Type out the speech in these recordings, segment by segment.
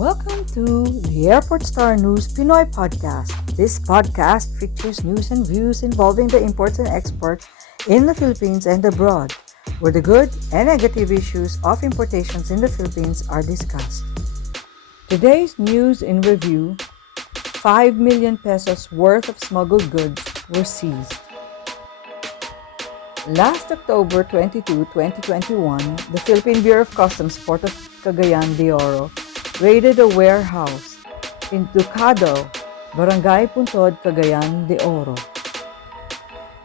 Welcome to the Airport Star News Pinoy podcast. This podcast features news and views involving the imports and exports in the Philippines and abroad, where the good and negative issues of importations in the Philippines are discussed. Today's news in review: 5 million pesos worth of smuggled goods were seized. Last October 22, 2021, the Philippine Bureau of Customs Port of Cagayan de Oro raided a warehouse in Ducado, Barangay Puntod, Cagayan de Oro.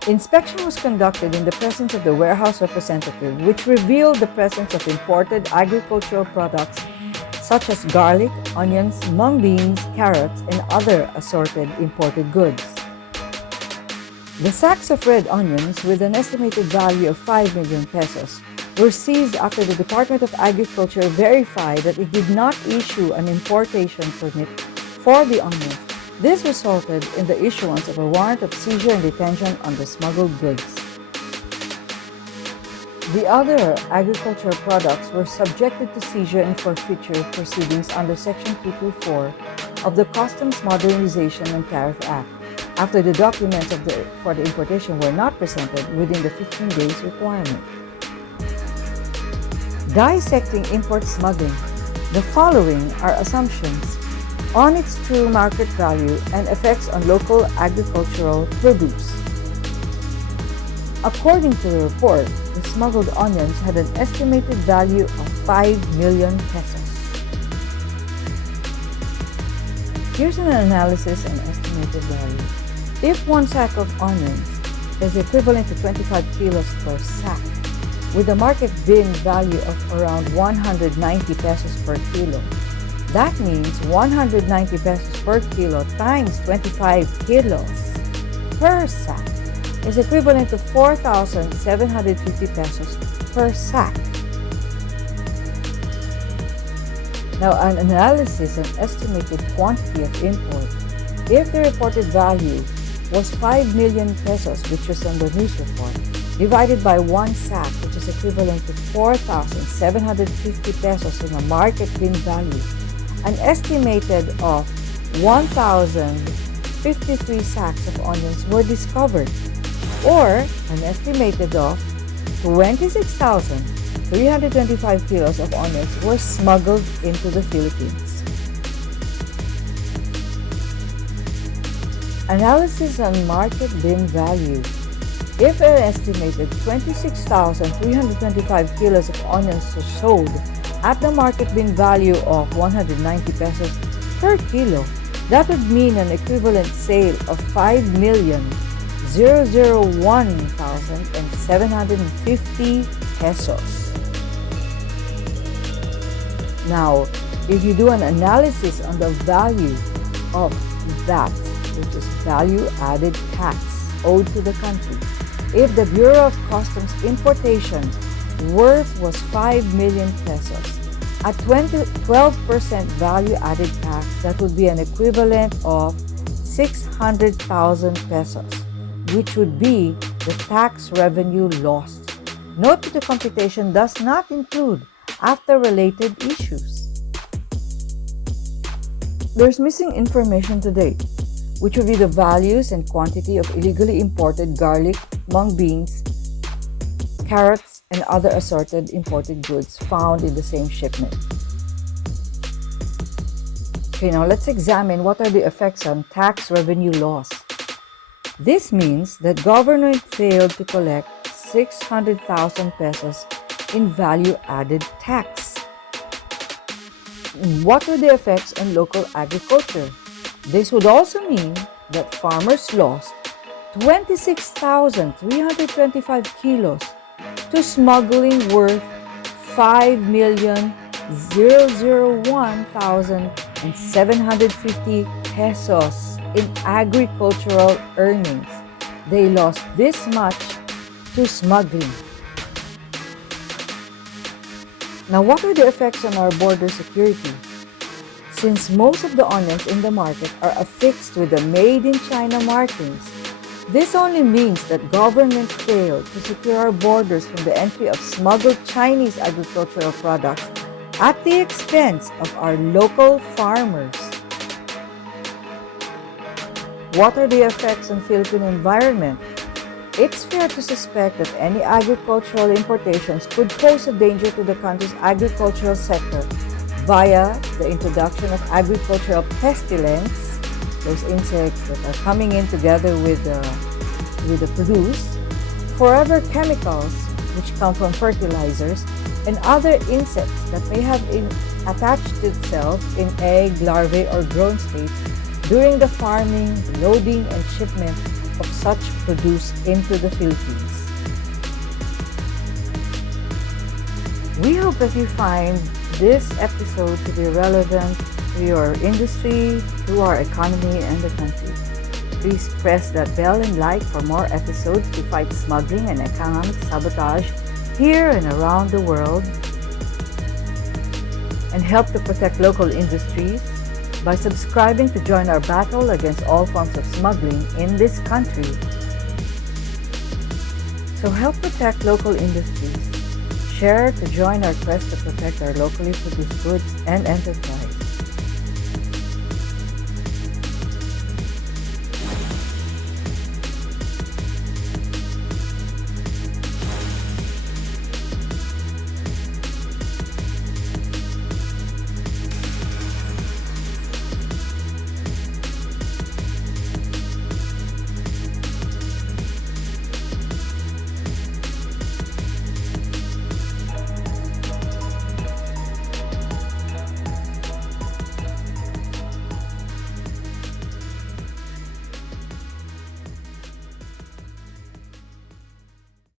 Inspection was conducted in the presence of the warehouse representative, which revealed the presence of imported agricultural products such as garlic, onions, mung beans, carrots, and other assorted imported goods. The sacks of red onions, with an estimated value of 5 million pesos, were seized after the Department of Agriculture verified that it did not issue an importation permit for the onions. This resulted in the issuance of a warrant of seizure and detention on the smuggled goods. The other agricultural products were subjected to seizure and forfeiture proceedings under Section 224 of the Customs Modernization and Tariff Act, after the documents for the importation were not presented within the 15 days requirement. Dissecting import smuggling. The following are assumptions on its true market value and effects on local agricultural produce. According to the report, the smuggled onions had an estimated value of 5 million pesos. Here's an analysis and estimated value. If one sack of onions is equivalent to 25 kilos per sack, with a market bin value of around 190 pesos per kilo, that means 190 pesos per kilo times 25 kilos per sack is equivalent to 4,750 pesos per sack. Now, an analysis and estimated quantity of import. If the reported value was 5 million pesos, which was on the news report, divided by one sack, which is equivalent to 4,750 pesos in a market bin value, an estimated of 1,053 sacks of onions were discovered, or an estimated of 26,325 kilos of onions were smuggled into the Philippines. Analysis on market bin value. If an estimated 26,325 kilos of onions are sold at the market bin value of 190 pesos per kilo, that would mean an equivalent sale of 5,001,750 pesos. Now, if you do an analysis on the value of that, which is value-added tax owed to the country, if the Bureau of Customs importation worth was 5 million pesos, at 12% value-added tax, that would be an equivalent of 600,000 pesos, which would be the tax revenue lost. Note that the computation does not include after-related issues. There's missing information today, which would be the values and quantity of illegally imported garlic, mung beans, carrots, and other assorted imported goods found in the same shipment. Okay, now let's examine what are the effects on tax revenue loss. This means that government failed to collect 600,000 pesos in value-added tax. What are the effects on local agriculture? This would also mean that farmers lost 26,325 kilos to smuggling worth 5,001,750 pesos in agricultural earnings. They lost this much to smuggling. Now, what are the effects on our border security? Since most of the onions in the market are affixed with the Made in China markings, this only means that government failed to secure our borders from the entry of smuggled Chinese agricultural products at the expense of our local farmers. What are the effects on Philippine environment? It's fair to suspect that any agricultural importations could pose a danger to the country's agricultural sector via the introduction of agricultural pestilence, those insects that are coming in together with the produce, forever chemicals which come from fertilizers, and other insects that may have attached itself in egg, larvae, or grown states during the farming, loading, and shipment of such produce into the Philippines. We hope that you find this episode to be relevant to your industry, to our economy, and the country. Please press that bell and like for more episodes to fight smuggling and economic sabotage here and around the world, and help to protect local industries by subscribing to join our battle against all forms of smuggling in this country. So help protect local industries. Share to join our quest to protect our locally produced goods and enterprise.